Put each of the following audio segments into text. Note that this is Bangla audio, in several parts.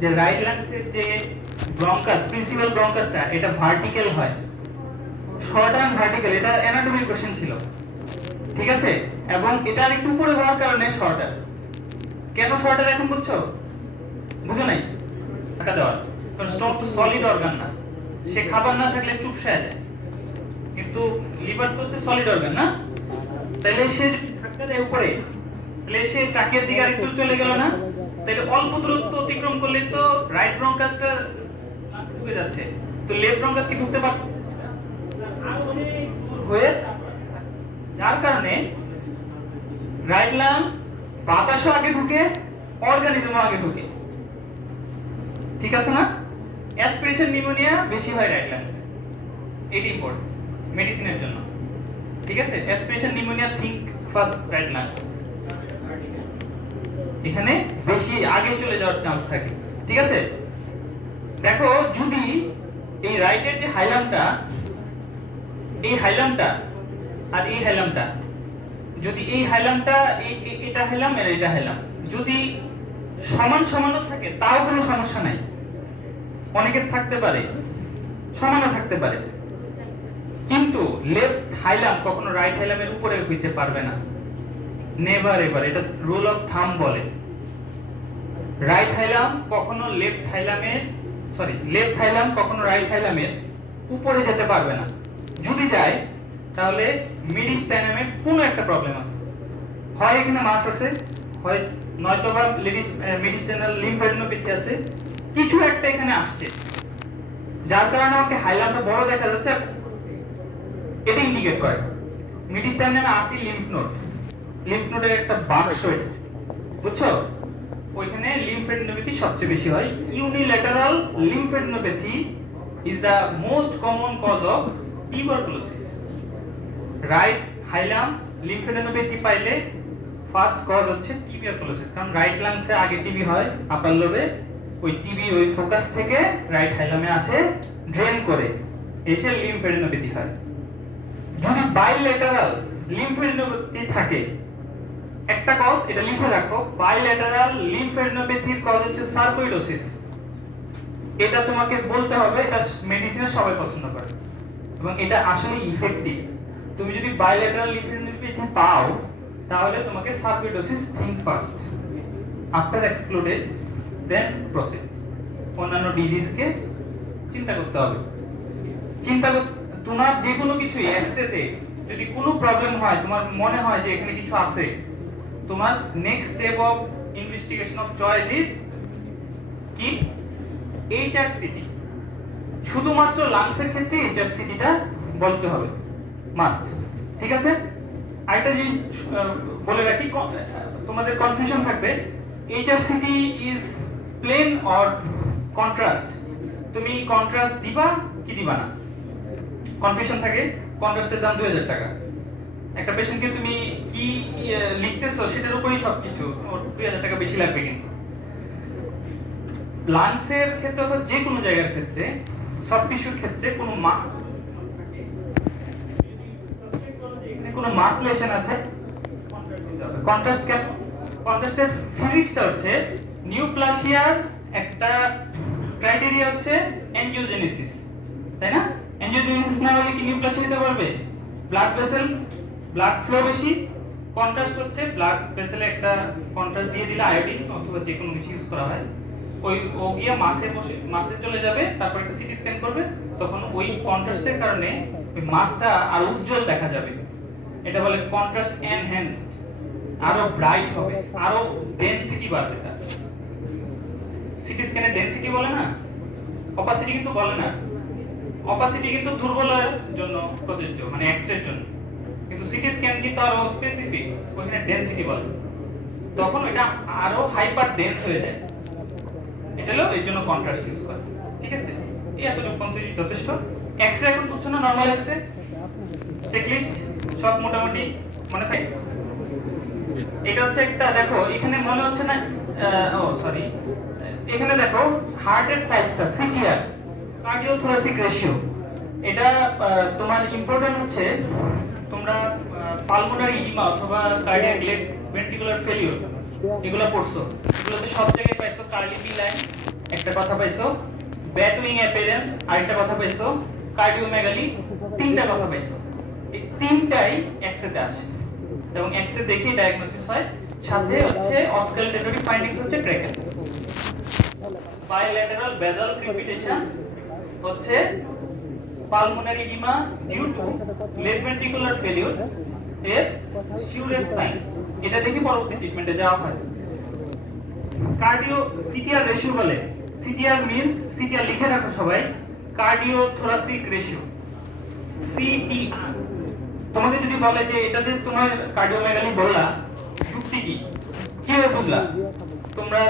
যে রাইট লাংসের যে ব্রঙ্কাস, প্রিন্সিপাল ব্রঙ্কাসটা এটা ভার্টিক্যাল হয়, শর্ট আর্ম ভার্টিক্যাল। এটা অ্যানাটমিক কোশ্চেন ছিল, ঠিক আছে? এবং এটা আরেকটু উপরে হওয়ার কারণে শর্টার। কেন শর্টার এখন বুঝছো? বুঝো নাই? টাকা দেওয়ার কারণ স্টমাক তো সলিড অর্গান না, সে খাবার না থাকলে চুপসায় যায়, কিন্তু লিভার তো হচ্ছে সলিড অর্গান না, তাহলে সে ধাক্কা দেয় উপরে, তাহলে সে ট্রাকের দিকে আরেকটু চলে গেল না, তাহলে অল্প দূরত্ব অতিক্রম করলে তো রাইট ব্রঙ্কাসটা ঢুকে যাচ্ছে, তো লেফট ব্রঙ্কাস কি ঢুকতে পারবে? হয়ে যার কারণে রাইট লাং বাতাসও আগে ঢুকে, অর্গানিজমও আগে ঢুকে, ঠিক আছে না? অ্যাসপিরেশন নিউমোনিয়া বেশি হয় রাইট লাংস, এটি ইম্পর্টেন্ট মেডিসিনের জন্য, ঠিক আছে? Aspiration pneumonia think first right lung, এখানে বেশি আগে চলে যাওয়ার চান্স থাকে, ঠিক আছে? দেখো যদি এই রাইটের যে হাইলামটা, এই হাইলামটা আর এই হাইলামটা, যদি এই হাইলামটা এটা হাইলাম আর এটা হাইলাম যদি সমান সমানও থাকে তাও কোনো সমস্যা নাই, অনেকের থাকতে পারে, সমানও থাকতে পারে, কিন্তু লেফট হাইলাম কখনো রাইট হাইলামের উপরে হইতে পারবে না, নেভার এভার। এটা রুল অফ থাম বলে। রাইট হাইলাম কখনো লেফট হাইলামের, সরি, লেফট হাইলাম কখনো রাইট হাইলামের উপরে যেতে পারবে না। যদি যায় তাহলে মিডিস্টাইনামের কোনো একটা প্রবলেম আছে, হয় এখানে মাস আছে, হয় নয়তো বা মিডিস্টাইনাল লিম্ফোডেনোপ্যাথি আছে, কিছু একটা এখানে আসছে যার কারণে আমাকে হাইলামটা বড় দেখা যাচ্ছে, এটা ইন্ডিকেট করে মিডিস্টাইনামে আসি লিম্ফ নোড, লিম্ফ নোডের একটা বাক্স, বুঝছো? ওইখানে লিম্ফোডেনোপ্যাথি সবচেয়ে বেশি হয়। Unilateral lymphadenopathy is the most common cause of tuberculosis. Right hilar lymphadenopathy পাইলে ফার্স্ট কজ হচ্ছে টিউবারকুলোসিস, কারণ রাইট লাংসে আগে টিবি হয় আপার লোবে, ওই টিবি ওই ফোকাস থেকে রাইট হাইলামে আসে, ড্রেন করে এসে লিম্ফোডেনোপ্যাথি হয়। যদি বাইলেটারাল লিম্ফোডেনোপ্যাথি থাকে, একটা কজ এটা লিখে রাখো, বাইলেটারাল লিম্ফোডেনোপ্যাথির কজ হচ্ছে সার্কোইডোসিস। এটা তোমাকে বলতে হবে, এটা মেডিসিনে সবাই পছন্দ করে এবং এটা আসলে ইফেক্টিভ। তুমি যদি বাইলেটারাল লিম্ফোডেনোপ্যাথি পাও তাহলে তোমাকে sarcoidosis think first, after excluded then proceed. অন্যান্য ডিজিজকে চিন্তা করতে হবে। তোমার যে কোনো কিছু এক্সরেতে যদি কোনো প্রবলেম হয়, তোমার মনে হয় যে এখানে কিছু আছে, তোমার next step of investigation of choice is কি? এইচআরসিটি। শুধুমাত্র লাংসের ক্ষেত্রে এইচআরসিটিটা বলতে হবে, মাস্ট, ঠিক আছে? আরেকটা জিনিস বলে রাখি, তোমাদের কনফিউশন থাকবে, এইচআরসিটি ইজ প্লেন অর কন্ট্রাস্ট। তুমি কন্ট্রাস্ট দিবা কি দিবা না, কনফিউশন থাকে। কন্ট্রাস্টের দাম 2000 টাকা। একটা পেশেন্টকে তুমি কি লিখতেছো সেটার উপরেই সবকিছু, 2000 টাকা বেশি লাগবে। কিন্তু লাংসের ক্ষেত্রে অথবা যে কোনো জায়গার ক্ষেত্রে, সব টিস্যুর ক্ষেত্রে কোনো মাস লেশন আছে, কন্ট্রাস্ট কেন? কন্ট্রাস্টের ফিজিক্সটা হচ্ছে নিউপ্লাসিয়ার একটা ক্রাইটেরিয়া হচ্ছে এনজিওজেনেসিস, তাই না? এনজিওজেনেসিস না হলে কি নিউপ্লাসিয়া হতে পারবে? ব্লাড ভেসেল, ব্লাড ফ্লো বেশি। কন্ট্রাস্ট হচ্ছে ব্লাড ভেসেলে একটা কন্ট্রাস্ট দিয়ে দিলে, আয়োডিন অথবা যে কোনো কিছু ইউজ করা হয়, ওই ও গিয়ে মাসে চলে যাবে, তারপর একটা সিটি স্ক্যান করবে, তখন ওই কন্ট্রাস্টের কারণে ওই মাসটা আরো উজ্জ্বল দেখা যাবে। এটা বলে কন্ট্রাস্ট এনহ্যান্সড, আরো ব্রাইট হবে, আরো ডেনসিটি বাড়বে। তার সিটি স্ক্যানের ডেনসিটি বলে না, অপাসিটি কিন্তু বলে না। অপাসিটি কিন্তু দুর্বলের জন্য প্রযোজ্য, মানে এক্স-রের জন্য, কিন্তু সিটি স্ক্যান কিন্তু আরো স্পেসিফিক, ওখানে ডেনসিটি বলে, তখন এটা আরো হাইপার ডেন্স হয়ে যায়। এটা হলো এর জন্য কন্ট্রাস্ট ইউজ করে, ঠিক আছে? এই এতটুকু পর্যন্ত যথেষ্ট। এক্স-রে এখন বুঝছো না? নরমাল এক্স-রে চেকলিস্ট সব মোটামুটি মনে থাকে। এটা হচ্ছে একটা, দেখো এখানে মনে হচ্ছে না, ও সরি, এখানে দেখো হার্টের সাইজটা সিটিআর, কার্ডিওথোরাসিক রেশিও। এটা তোমার ইম্পর্টেন্ট হচ্ছে, তোমরা পালমোনারি ইডিমা অথবা কার্ডিয়াক লেফট ভেন্ট্রিকুলার ফেলিওর এগুলো পড়ছো, এগুলোতে সব জায়গায় পাইছো কার্লি বি লাইন, একটা কথা পাইছো ব্যাটউইং অ্যাপিয়ারেন্স, আরেকটা কথা পাইছো কার্ডিওমেগালি, তিনটা কথা পাইছো। এই তিনটাই এক্সরেতে আসে এবং এক্সরে দেখে ডায়াগনোসিস হয়, সাথে হচ্ছে অসকালটেটরি ফাইন্ডিংস হচ্ছে ট্র্যাকেল। বায়োল্যাটারাল বেসাল ক্রিপিটেশন হচ্ছে pulmonary oedema due to left ventricular failure এর শিউরের সাইন, এটা দেখে পরবর্তী ট্রিটমেন্টে যাওয়া হয়। কার্ডিও সিটিআর রেশিও বলে, সিটিআর মিন্স, সিটিআর লিখে রাখো সবাই, কার্ডিও থোরাসিক রেশিও, সিটিআর। তোমাকে যদি বলে যে এটাতে তোমার কার্ডিওমেগালি বললা, যুক্তি কি, কিভাবে বুঝলা? তোমরা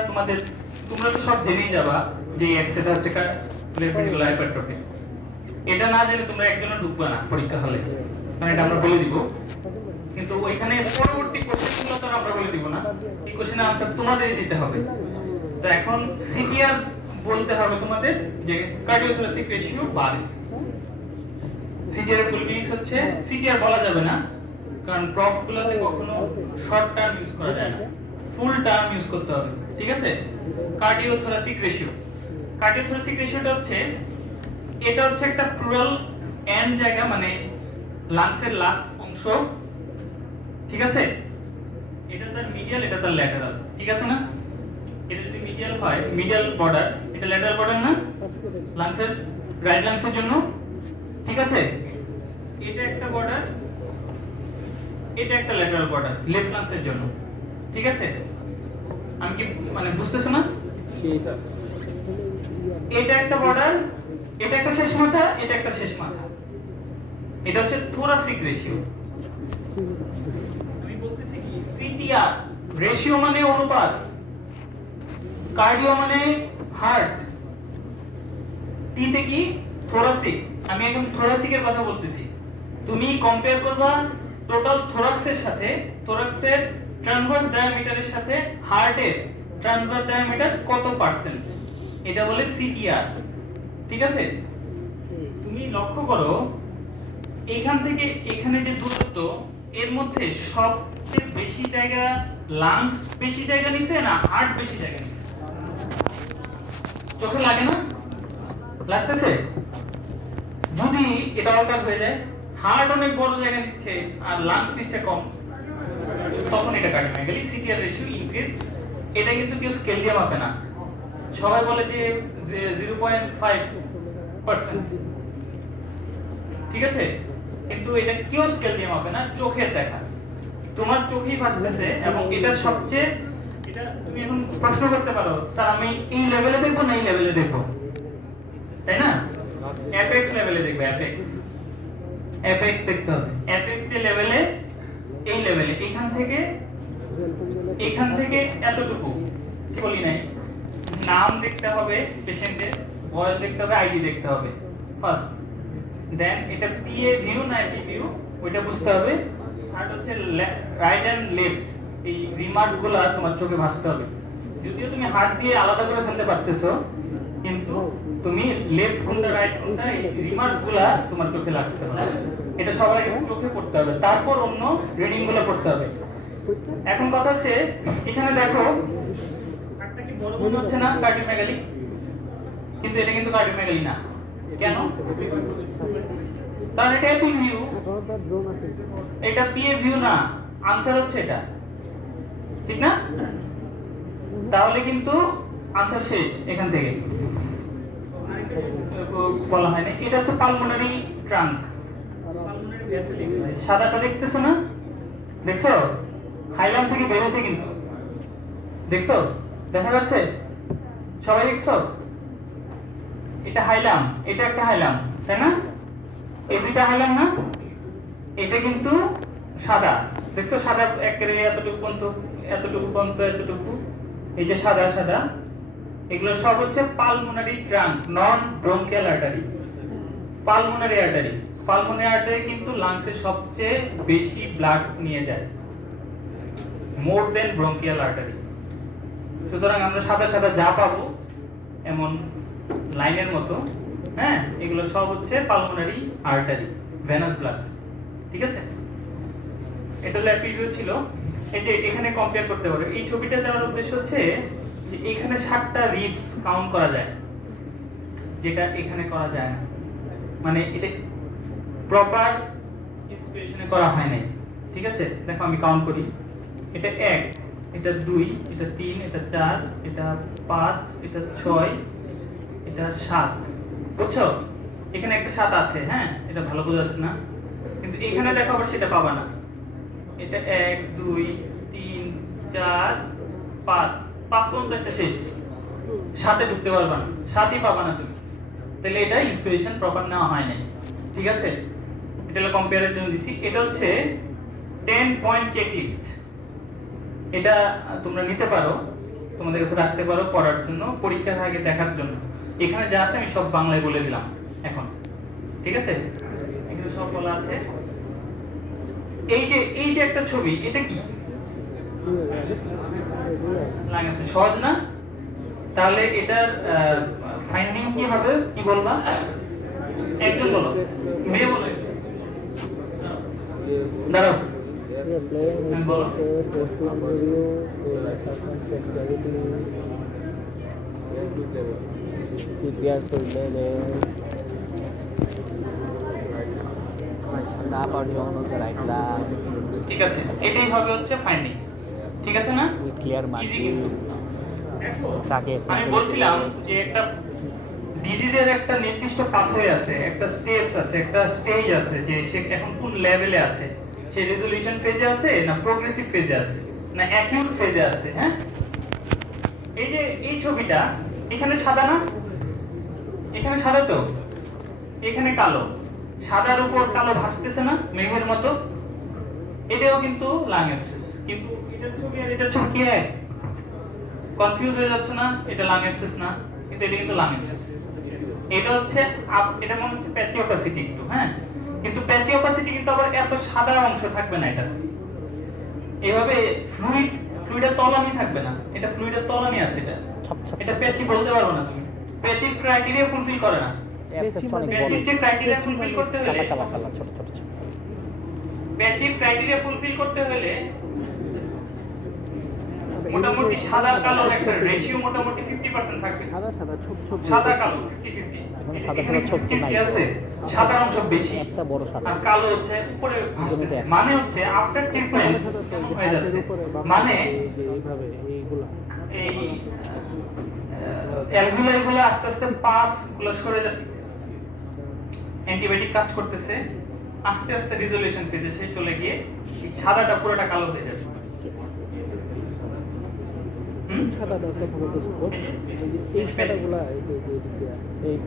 তো সব জেনেই যাবা যে এক্সটা হচ্ছে লেফট ভেন্ট্রিকুলার হাইপারট্রফি। এটা না জেনে তোমরা একজনও ঢুকবে না পরীক্ষা হলে, কারণ এটা আমরা বলে দিব, কিন্তু ওইখানে পরবর্তী কোশ্চেনগুলো তো আমরা বলে দিব না, এই কোশ্চেনের আনসার তোমাদেরই দিতে হবে। তো এখন সিটিআর বলতে হবে তোমাদের যে কার্ডিওথোরাসিক রেশিও বাড়ে। সিটিআর ফুল মিনিংস হচ্ছে, সিটিআর বলা যাবে না কারণ প্রফগুলোতে কখনো শর্ট টার্ম ইউজ করা যায় না, ফুল টার্ম ইউজ করতে হবে, ঠিক আছে? কার্ডিওথোরাসিক রেশিও, কার্ডিওথোরাসিক রেশিওটা হচ্ছে, এটা হচ্ছে একটা প্লুরাল এন্ড জায়গা, মানে লাংসের লাস্ট অংশ, ঠিক আছে? এটা তার মিডিয়াল, এটা তার ল্যাটারাল, ঠিক আছে না? এটা যদি মিডিয়াল হয়, মিডিয়াল বর্ডার, এটা ল্যাটারাল বর্ডার না লাংসের, রাইট লাংসের জন্য, ঠিক আছে? এটা একটা বর্ডার, এটা একটা ল্যাটারাল বর্ডার লেফট লাংসের জন্য, ঠিক আছে? আমি কি মানে বুঝতেছ না? জি স্যার। এটা একটা বর্ডার, এটা একটা শেষ মাথা, এটা একটা শেষ মাথা, এটা হচ্ছে থোরাসিক রেশিও। আমি বলতেছি কি, সিটিআর রেশিও মানে অনুপাত, কার্ডিও মানে হার্ট, টি তে কি থোরাসিক। আমি এখন থোরাসিকের কথা বলতেছি, তুমি কম্পেয়ার করবা টোটাল থোরাক্সের সাথে, থোরাক্সের ট্রান্সভার্স ডায়ামিটারের সাথে হার্টের ট্রান্সভার্স ডায়ামিটার কত পার্সেন্ট, এটা বলে সিটিআর, ঠিক আছে? তুমি লক্ষ্য করো এখান থেকে এখানে যে দূরত্ব, এর মধ্যে সবচেয়ে বেশি জায়গা লাংস বেশি জায়গা নিছে না হার্ট বেশি জায়গা নিছে? চোখে লাগে না? লাগতেছে? যদি এটা অল্টার হয়ে যায়, হার্ট অনেক বড় জায়গা নিচ্ছে আর লাংস নিচ্ছে কম, তখন এটা কার্ডিওমেগালি, সিটিআর রেশিও ইনক্রিজ। এটা কিন্তু কেউ স্কেল দিয়ে মাপে না, সবাই বলে যে 0.5%, ঠিক আছে? কিন্তু এটা কেউ স্কেল দিয়ে মাপে না, চোখের দেখা, তোমার চোখেই ভাসতেছে। এবং এটা সবচেয়ে, এটা তুমি এখন প্রশ্ন করতে পারো, স্যার আমি এই লেভেলে দেখবো না এই লেভেলে দেখবো, তাই না? অ্যাপেক্স লেভেলে দেখবে, অ্যাপেক্স দেখতে হবে। অ্যাপেক্স যে লেভেলে, এই লেভেলে এখান থেকে এতটুকু, কি বলি নাই, নাম দেখতে হবে পেশেন্টের, বয়স দেখতে হবে, আইডি দেখতে হবে ফার্স্ট, দেন এটা পিএ ভিউ না এপি ভিউ ওইটা বুঝতে হবে। থার্ড হচ্ছে রাইট এন্ড লেফট, এই রিমার্কগুলো তোমার চোখে ভাসতে হবে। যদিও তুমি হাত দিয়ে আলাদা করে ফেলতে পারতেছো, কিন্তু তুমি লেফট কোনটা রাইট কোনটা এই রিমার্কগুলো তোমার চোখে লাগতে হবে। এটা সবার আগে চোখে পড়তে হবে, তারপর অন্য রিডিংগুলো পড়তে হবে। এখন কথা হচ্ছে এখানে দেখো হাতটা কি বড় মনে হচ্ছে না কার্ডিওমেগালি, কিন্তু এটা কিন্তু কার্ডিওমেগালি না। কেন? কারণ এটা এপি ভিউ, এটা পিএ ভিউ না, আনসার হচ্ছে এটা, ঠিক না? তাহলে কিন্তু আনসার শেষ এখান থেকে, বলা হয় না। এটা হচ্ছে পালমোনারি ট্রাঙ্ক, সাদাটা দেখতেছো না? দেখছো? হাইলাম থেকে বেরোছে কিন্তু, দেখছো? দেখা যাচ্ছে? সবাই দেখছো? এটা হাইলাম, এটা একটা হাইলাম, তাই না? এই দুইটা হাইলাম না? এটা কিন্তু সাদা, দেখছো? সাদা একেবারে এতটুকু পর্যন্ত, এতটুকু পর্যন্ত, এতটুকু, এই যে সাদা সাদা, এগুলো সব হচ্ছে pulmonary trunk, non bronchial artery. Pulmonary artery, pulmonary artery কিন্তু লাংসের সবচেয়ে বেশি ব্লাড নিয়ে যায়, মোর দেন ব্রঙ্কিয়াল আর্টারি। সুতরাং আমরা সাদা সাদা যা পাবো এমন লাইনের মতো, হ্যাঁ, এগুলো সব হচ্ছে পালমোনারি আর্টারি, ভেনাস ব্লাড, ঠিক আছে? এটা হলো এপিভিউ ছিল। এই যে এখানে কম্পেয়ার করতে পারো। এই ছবিটা দেওয়ার উদ্দেশ্য হচ্ছে যে এখানে 7টা রিবস কাউন্ট করা যায়, যেটা এখানে করা যায় না। মানে এটা প্রপার ইন্সপিরেশনে করা হয় নাই। ঠিক আছে, দেখো আমি কাউন্ট করি। এটা 1, এটা 2, এটা 3, এটা 4, এটা 5, এটা 6, এটা 7। বুঝছো? এখানে একটা 7 আছে, হ্যাঁ, এটা ভালো বোঝা যাচ্ছে না, কিন্তু এখানে দেখো আবার সেটা পাবা না। এটা 1 2 3 4 5, 5 পর্যন্ত এসে শেষ। 7 এ ঢুকতে পারবা না, 7ই পাবা না তুমি। তাহলে এটা ইন্সপিরেশন প্রপার নেওয়া হয় নাই। ঠিক আছে, এটা হলো কম্পেয়ারের জন্য দিছি। এটা হচ্ছে 10 পয়েন্ট চেকলিস্ট। এটা তোমরা নিতে পারো, তোমাদের কাছে রাখতে পারো পড়ার জন্য, পরীক্ষার আগে দেখার জন্য। এখানে যা আছে আমি সব বাংলায় বলে দিলাম এখন। ঠিক আছে, এখানে সব বলা আছে। এই যে একটা ছবি, এটা কি লাগে? সহজ না? তাহলে এটার ফাইন্ডিং কি হবে, কি বলবা? একজন বলো, মেয়ে বলো। দাঁড়াও, বলো। ঠিক আছে, এটাই হবে হচ্ছে ফাইন্ডিং। ঠিক আছে না? ইজি কিন্তু। আমি বলছিলাম যে একটা ডিজিজের একটা নির্দিষ্ট পাথওয়ে আছে, একটা স্টেপস আছে, একটা স্টেজ আছে, যে সে এখন কোন লেভেলে আছে। সে রেজোলিউশন ফেজে আছে, না প্রোগ্রেসিভ ফেজে আছে, না অ্যাকিউট ফেজে আছে। হ্যাঁ, এই যে এই ছবিটা, এখানে সাদা না, এখানে সাদা তো, এখানে কালো। সাদার উপর কালো ভাসতেছে না মেঘের মতো? এটাও কিন্তু লাং অ্যাবসেস, কিন্তু এটার ছবি আর এটার ছবি কি এক? কনফিউজ হয়ে যাচ্ছে না? এটা লাং অ্যাবসেস না, কিন্তু এটা কিন্তু লাং অ্যাবসেস। এটা হচ্ছে এটা মনে হচ্ছে প্যাচি অপাসিটি একটু, হ্যাঁ, কিন্তু প্যাচি অপাসিটি কিন্তু আবার এত সাদা অংশ থাকবে না। এটা এইভাবে ফ্লুইডের তলানি থাকবে না, এটা ফ্লুইডের তলানি আছে। এটা প্যাচি বলতে পারবো না তুমি। প্যাচি ক্রাইটেরিয়া ফুলফিল করে না। প্যাচির যে ক্রাইটেরিয়া ফুলফিল করতে হলে, প্যাচির ক্রাইটেরিয়া ফুলফিল করতে হলে মোটামুটি সাদা কালো একটা রেশিও মোটামুটি 50% থাকবে। সাদা কালো 50-50। এখানে 50 আছে, সাদা অংশ বেশি আর কালো হচ্ছে উপরে ভাসতেছে। মানে হচ্ছে আফটার ট্রিটমেন্ট হয়ে যাচ্ছে, মানে এই অ্যালভিওলাইগুলো আস্তে আস্তে পাস গুলো সরে যাচ্ছে, অ্যান্টিবায়োটিক কাজ করতেছে, আস্তে আস্তে রিজোলিউশন ফেজে সে চলে গিয়ে সাদাটা পুরোটা কালো হয়ে যাবে।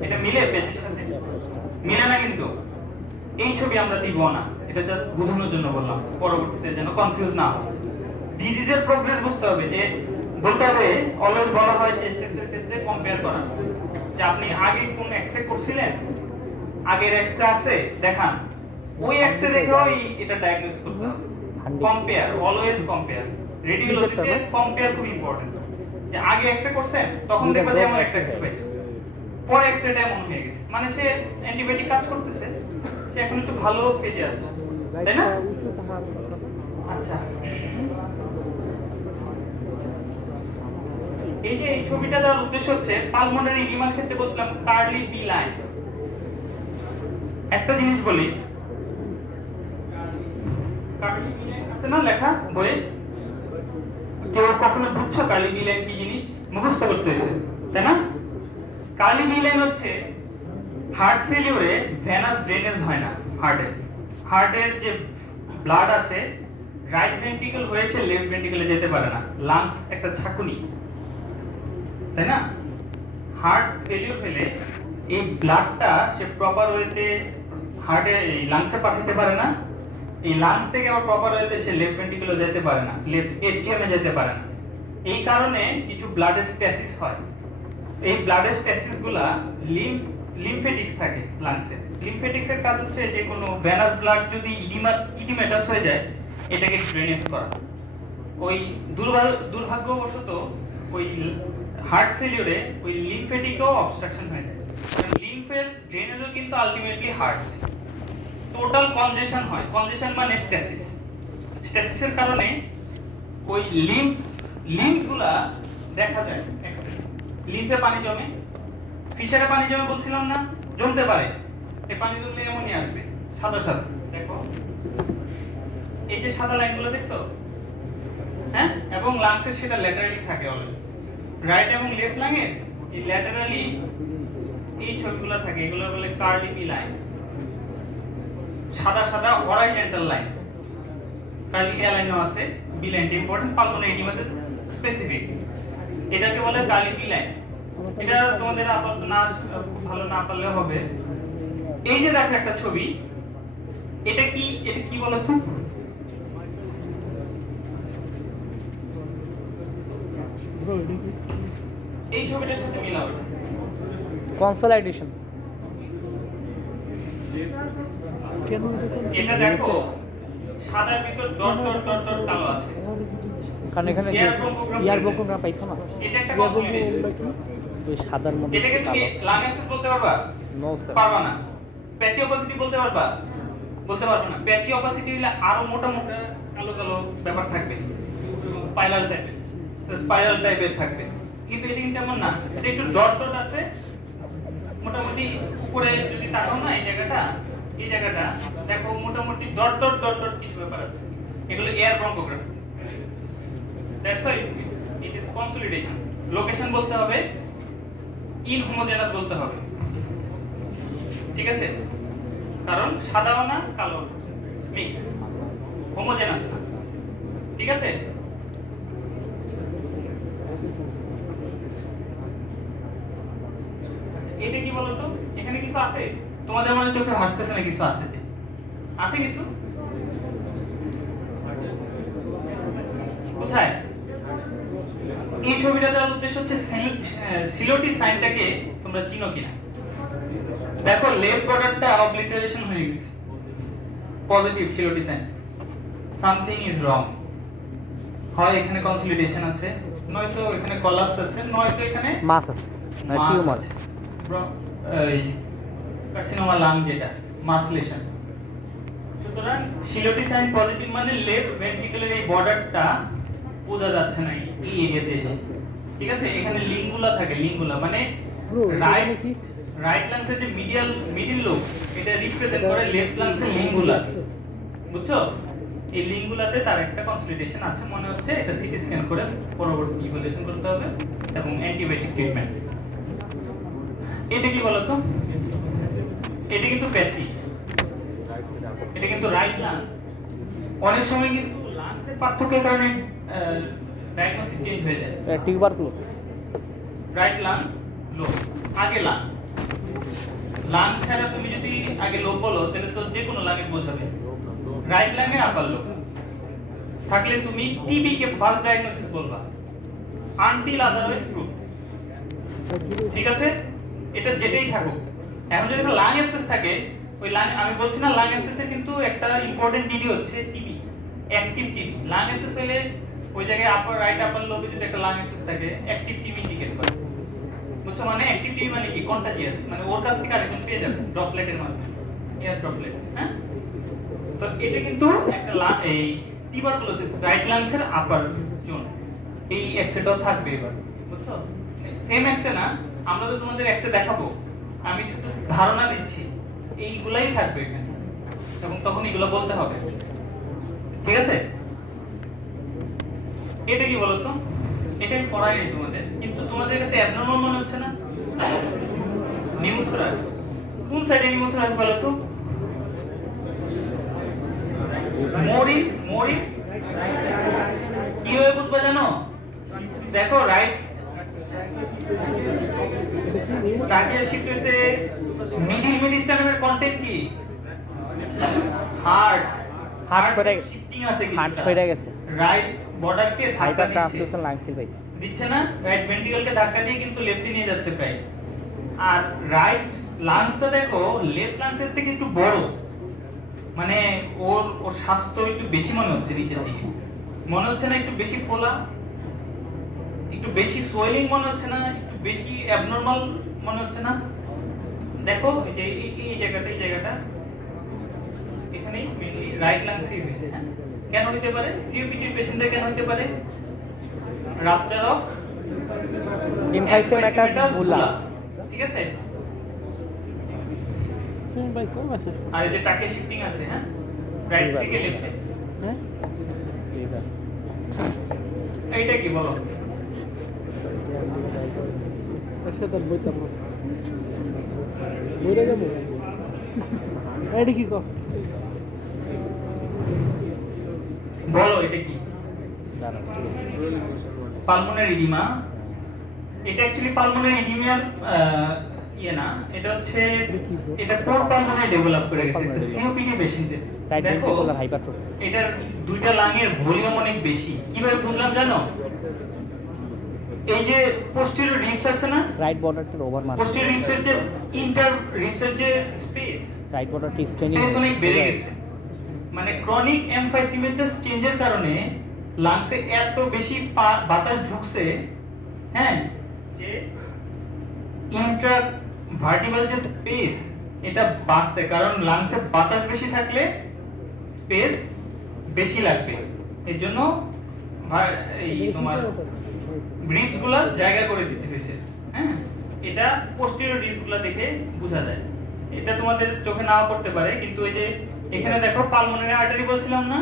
এটা মিলে পেজের সাথে মিলে না, কিন্তু এই ছবি আমরা দিব না। এটা জাস্ট বোঝানোর জন্য বললাম, পরবর্তীতে যেন কনফিউজ না হয়। ডিজিজের প্রোগ্রেস বুঝতে হবে, যে বলতে হবে। অলওয়েজ বলা হয় চেস্ট এক্স-রে ক্ষেত্রে কম্পেয়ার করা, যে আপনি আগে কোন এক্স-রে করছিলেন, আগের এক্স-রে আছে দেখান, ওই এক্স-রে দেখেই এটা ডায়াগনোস করতে হবে। Compare, always compare. রেডিওলজিতে কম্পেয়ার খুব ইম্পর্টেন্ট। যে আগে এক্স-রে করছেন, তখন দেখবা যে এমন একটা এক্স-রে পাইছে, পরে এক্স-রেটা এমন হয়ে গেছে, মানে সে অ্যান্টিবায়োটিক কাজ করতেছে, সে এখন একটু ভালো পেজে আছে, তাই না? আচ্ছা, এই যে এই ছবিটা দেওয়ার উদ্দেশ্য হচ্ছে পালমোনারি এডিমার ক্ষেত্রে বলছিলাম কার্লি বি লাইন। একটা জিনিস বলি, কার্লি বি লাইন আছে না লেখা বইয়ে? কেউ কখনো বুঝছো কার্লি বি লাইন কি জিনিস? মুখস্থ করতে হয়েছে, তাই না? কার্লি বি লাইন হচ্ছে হার্ট ফেলিউরে ভেনাস ড্রেনেজ হয় না। হার্টের যে ব্লাড আছে, রাইট ভেন্ট্রিকল হয়ে সে লেফট ভেন্ট্রিকলে যেতে পারে না। লাংস একটা ছাকুনি, তাই না? হার্ট ফেলিউর হলে এই ব্লাডটা সে প্রপার ওয়েতে হার্টে এই লাংসে পাঠাতে পারে না। এই লাংস থেকে আবার প্রপার ওয়েতে সে লেফট ভেন্ট্রিকলে যেতে পারে না, লেফট এট্রিয়ামে যেতে পারে না। এই কারণে কিছু ব্লাডের স্ট্যাসিস হয়। এই ব্লাডের স্ট্যাসিসগুলা লিম্ফেটিক্স থাকে লাংসে। লিম্ফেটিক্সের কাজ হচ্ছে যে কোনো ভেনাস ব্লাড যদি ইডিমেটাস হয়ে যায়, এটাকে ড্রেনেজ করা। ওই দুর্ভাগ্যবশত ওই হার্ট ফেলিউরে ওই লিম্ফেটিকও অবস্ট্রাকশন হয়ে যায়। লিম্ফের ড্রেনেজও কিন্তু আলটিমেটলি হার্ট। টোটাল কনজেশন হয়। কনজেশন মানে স্ট্যাসিস। স্ট্যাসিসের কারণে ওই লিম্ফগুলা দেখা যায়। লিম্ফে পানি জমে, ফিশারে পানি জমে বলছিলাম না, জমতে পারে। এই পানি জমলে এমনই আসবে, সাদা সাদা। দেখো এই যে সাদা লাইনগুলো দেখছো, হ্যাঁ, এবং লাংসের সেটা ল্যাটারালি থাকে অলরেডি। রাইট এবং লেফট লাংয়ের এই ল্যাটারালি এই ছবিগুলো থাকে, এগুলো বলে কার্লিপি লাইন, সাদা সাদা হরাইজন্টাল লাইন। কার্লিপি লাইনও আছে, বি লাইনটা ইম্পর্টেন্ট, পালমোনারি এডিমাতে স্পেসিফিক। এটাকে বলে কার্লিপি লাইন। এটা তোমাদের আপাতত না ভালো না পারলে হবে। এই যে দেখো একটা ছবি, এটা কি বলো তো? এই ছবিটার সাথে মিলাও। কনসোলিডেশন। এটা দেখো সাদার ভিতর ডট ডট ডট ডট কালো আছে, কারণ এখানে ইয়ার ব্রোকোগ্রাম পাইছো না, এটা একটা কনসোলিডেশন। ওই সাদার মধ্যে এটাকে তুমি লাং অ্যাক্সেস বলতে পারবা? নো স্যার, পারবা না। প্যাচি অপাসিটি বলতে পারবা? বলতে পারবে না। প্যাচি অপাসিটি হলে আরো মোটা মোটা কালো কালো ব্যাপার থাকবে, স্পাইরাল টাইপের থাকবে। কিন্তু এটা কিন্তু এমন না, এটা একটু ডট ডট আছে মোটামুটি। উপরে যদি তাকাও না, এই জায়গাটা দেখো মোটামুটি ডট ডট ডট ডট কিছু ব্যাপার আছে। এগুলো air bronchography. That's why it is consolidation. Location বলতে হবে, ইনহোমোজেনাস বলতে হবে, ঠিক আছে? কারণ সাদাও না কালো, মিক্স, হোমোজেনাস না, ঠিক আছে? এটা কি বলতো? এখানে কিছু আছে তোমাদের মনে চোখে ভাসতেছে না? কিছু আছে, আছে কিছু কোথায়? এই ছবিটা দেওয়ার উদ্দেশ্য হচ্ছে সিলোটি সাইনটাকে তোমরা চিনো কিনা। দেখো লেফট বর্ডারটা অবলিটারেশন হয়ে গেছে, positive silhouette sign. Something is wrong. হয় এখানে কনসলিডেশন আছে, নয়তো এখানে কলাপস আছে, নয়তো এখানে মাস আছে না টিউমার। এই কার্সিনোমা লাং যেটা মাসলেশন। সুতরাং সিলোটি সাইন পজিটিভ মানে লেফট ভেন্ট্রিকলের এই বর্ডারটা বোঝা যাচ্ছে না এই এরিয়াতে এসে, ঠিক আছে? এখানে লিঙ্গুলা থাকে, লিঙ্গুলা মানে রাইট লাংসের যে মিডল লোব, এটা রিপ্রেজেন্ট করে লেফট লাংসের লিঙ্গুলা, বুঝছো? এই লিঙ্গুলাতে তার একটা কনসলিডেশন আছে মনে হচ্ছে। এটা সিটি স্ক্যান করে পরবর্তী ইভালুয়েশন করতে হবে এবং অ্যান্টিবায়োটিক ট্রিটমেন্ট। এটা কি বলতো? এটা কিন্তু প্যাচি, এটা কিন্তু রাইট লাং। অনেক সময় কিন্তু লাংসের পার্থক্যের কারণে ডায়াগনোসিস চেঞ্জ হয়ে যায়। টিউবারকুলোস। রাইট লাং লো, আগে লাং। লাং ছাড়া তুমি যদি আগে লো বলো তাহলে তো যে কোনো লাংয়ে বোঝাবে। রাইট লাং এর আপার লো থাকলে তুমি টিবি কে ফার্স্ট ডায়াগনোসিস বলবা, আনটিল আদারওয়াইজ প্রুভ, ঠিক আছে? এটা যেটাই থাকুক। এখন যদি লাং অ্যাবসেস থাকে, ওই লাং, আমি বলছি না লাং অ্যাবসেসের কিন্তু একটা ইম্পর্টেন্ট ডিডি হচ্ছে TB, active TB. Lung abscess হলে ওই জায়গায় আপার রাইট আপার লোবে যদি একটা লাং অ্যাবসেস থাকে, অ্যাক্টিভ টিবি ইন্ডিকেট করে, বুঝছো? মানে অ্যাক্টিভ টিবি মানে কি? কন্টাজিয়াস, মানে ওর কাছ থেকে আরেকজন পেয়ে যাবে ড্রপলেটের মাধ্যমে, এয়ার ড্রপলেট। হ্যাঁ, তো এটা কিন্তু একটা এই টিউবারকুলোসিস রাইট লাংসের আপার জোন, এই এক্সেটাও থাকবে এবার, বুঝছো? সেম এক্সে না, আমরা তো তোমাদের এক্সে দেখাবো, আমি শুধু ধারণা দিচ্ছি এইগুলাই থাকবে এখানে, এবং তখন এগুলো বলতে হবে, ঠিক আছে? এটা কি বলতো? এটা আমি পড়াই নাই তোমাদের, কিন্তু তোমাদের কাছে অ্যাবনর্মাল মনে হচ্ছে না? নিউমোথোরাস কোন সাইডে নিউমোথোরাস বলতো? মোরি কি হয়ে বুঝবে জানো? দেখো রাইট ট্রাকিয়া শিফট হয়েছে, মিডিল মেডিস্টামের কন্টেন্ট কি? হার্ট সরে শিফটিং আছে, কি হার্ট সরে গেছে, রাইট বর্ডারকে ধাক্কা হাইপার দিচ্ছে, ট্রান্সলেশন লাং ফিল পাইছে, দিচ্ছে না? রাইট ভেন্ট্রিকলকে ধাক্কা দিয়ে কিন্তু লেফটে নিয়ে যাচ্ছে প্রায়। আর রাইট লাংসটা দেখো লেফট লাংসের থেকে একটু বড়, মানে ওর স্বাস্থ্য একটু বেশি মনে হচ্ছে, নিচের দিকে মনে হচ্ছে না? একটু বেশি ফোলা, একটু বেশি সোয়েলিং মনে হচ্ছে না? একটু বেশি অ্যাবনরমাল মনে হচ্ছে না? দেখো এই যে এই জায়গাটা এখানেই মেইনলি রাইট লাংসেই হয়েছে। হ্যাঁ, কেন হতে পারে? সিওপিডি পেশেন্টদের কেন হতে পারে? রাপচার অফ এমফাইসেমাটাস বুলা। ঠিক আছে, আর এই যে টাকে শিফটিং আছে, হ্যাঁ, রাইট থেকে লেফটে। হ্যাঁ, এইটা কি বলো? আচ্ছা, তার বইটা পড়ো। বইটা যাবো। এইটা কি কো? বলো এটা কি? Pulmonary oedema. এটা অ্যাকচুয়ালি পালমোনারি এডিমিয়ার ইয়ে না, এটা হচ্ছে এটা কোর পালমোনারি ডেভেলপ করে গেছে সিওপিডি পেশেন্টের। দেখো এটার দুইটা লাংয়ের ভলিউম অনেক বেশি। কিভাবে বুঝলাম জানো? এই যে পোস্টেরিয়র রিবস আছে না, রাইট বর্ডারটা ওভার মার্ক, পোস্টেরিয়র রিবসের যে ইন্টার রিবসের যে স্পেস, রাইট বর্ডারটা স্ট্রেনিং অনেক বেড়ে গেছে। মানে ক্রনিক এমফাইসেমাটাস চেঞ্জের কারণে লাংসে এত বেশি বাতাস ঢুকছে, হ্যাঁ, যে ইন্ট্রা ভার্টিব্রাল যে স্পেস এটা বাড়ছে, কারণ লাংসে বাতাস বেশি থাকলে স্পেস বেশি লাগবে। এর জন্য এই তোমার রিবস গুলা জায়গা করে দিতে হয়েছে। হ্যাঁ, এটা পোস্টেরিয়র রিবস গুলা দেখে বোঝা যায়। এটা তোমাদের চোখে নাও পড়তে পারে, কিন্তু এই যে এখানে দেখো পালমোনারি আর্টারি বলছিলাম না,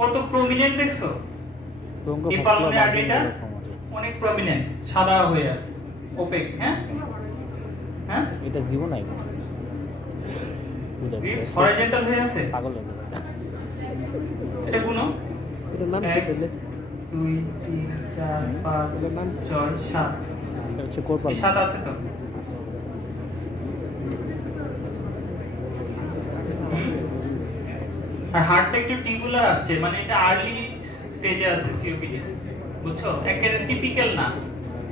কত প্রমিনেন্ট দেখছো? এই পালমোনারি আর্টারিটা অনেক প্রমিনেন্ট, সাদা হয়ে আছে, ওপেক। হ্যাঁ হ্যাঁ, এটা জীবন নাই রিবস হরাইজন্টাল হয়ে আছে, পাগল হয়ে যাবে। এটা গুনো, এটার নাম কি বললে? 2 3 4 5 6 7, এটা হচ্ছে কোর পাল। 7 আছে তো। আর হার্টটা একটু টিবুলার আসছে, মানে এটা আর্লি স্টেজে আছে সিওপিডি, বুঝছো? একেবারে টিপিক্যাল না।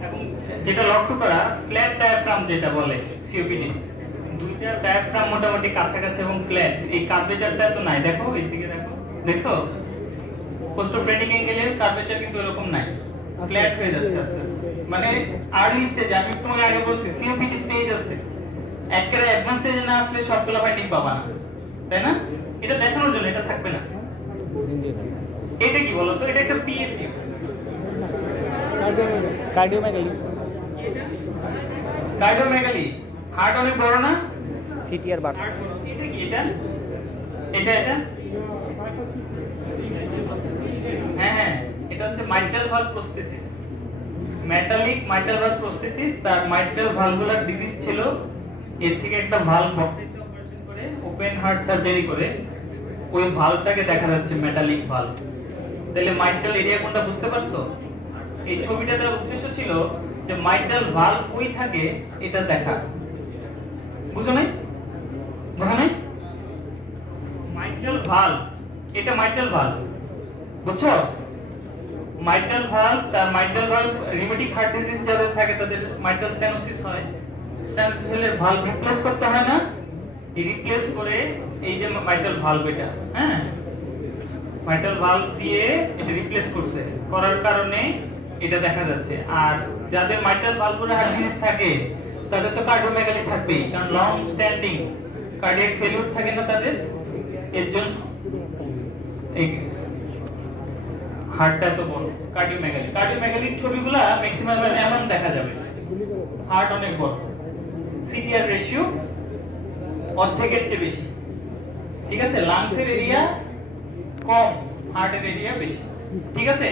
এবং যেটা লক্ষ্য করা, ফ্ল্যাট ডায়াফ্রাম যেটা বলে সিওপিডি, দুইটা ডায়াফ্রাম মোটামুটি কাছাকাছি এবং ফ্ল্যাট। এই কার্ভেচারটা তো নাই, দেখো এই দিকে দেখো, দেখছো? পোস্টোফ্রেনিক অ্যাঙ্গেলের কার্ভেচার কিন্তু এরকম নাই, ফ্ল্যাট হয়ে যাচ্ছে আস্তে আস্তে। মানে আর্লি স্টেজ, আমি তোমাকে আগে বলছি সিওপিডি স্টেজ আছে, একেবারে অ্যাডভান্স স্টেজে না আসলে সবগুলো ফাইটিং পাবা না, তাই না? এটা দেখানোর জন্য, এটা থাকবে না। এটা কি বলো তো? এটা একটা পিএফি, কার্ডিওমেগালি। কার্ডিওমেগালি। হার্ট অনেক বড় না? সিটিআর বার্স। এটা কি? এটা এটা এটা হ্যাঁ হ্যাঁ, এটা হচ্ছে mitral valve prosthesis, metallic mitral valve prosthesis. তার মাইট্রাল ভালভুলার ডিজিজ ছিল, এর থেকে একটা ভালভ অপারেশন করে ওপেন হার্ট সার্জারি করে ওই ভালভটাকে দেখা যাচ্ছে মেটালিক ভালভ। তাহলে মাইট্রাল এরিয়া কোনটা বুঝতে পারছো? এই ছবিটার উদ্দেশ্য ছিল যে মাইট্রাল ভালভ কই থাকে এটা দেখা। বুঝো নাই? বুঝো নাই? মাইট্রাল ভালভ, এটা মাইট্রাল ভালভ, বুঝছো? মাইট্রাল ভালভ, তার mitral valve rheumatic heart disease যাদের থাকে তাদের মাইট্রাল স্টেনোসিস হয়। স্টেনোসিস হলে ভালভ রিপ্লেস করতে হয় না? এই রিপ্লেস করে এই যে মাইট্রাল ভালভ, এটা হ্যাঁ মাইট্রাল ভালভ দিয়ে এটা রিপ্লেস করছে, করার কারণে এটা দেখা যাচ্ছে। আর যাদের মাইট্রাল ভালভুলার হার্ট ডিজিজ থাকে তাদের তো কার্ডিওমেগালি থাকবেই, কারণ লং স্ট্যান্ডিং কার্ডিয়াক ফেলিউর থাকে না তাদের, এর জন্য এই হার্টটা তো বড়। কার্ডিওমেগালি, কার্ডিওমেগালির ছবিগুলা ম্যাক্সিমাম এমন দেখা যাবে, হার্ট অনেক বড়, সিটিআর রেশিও অর্ধেকের চেয়ে বেশি। ঠিক আছে, লাংসের এরিয়া কম, হার্টের এরিয়া বেশি। ঠিক আছে,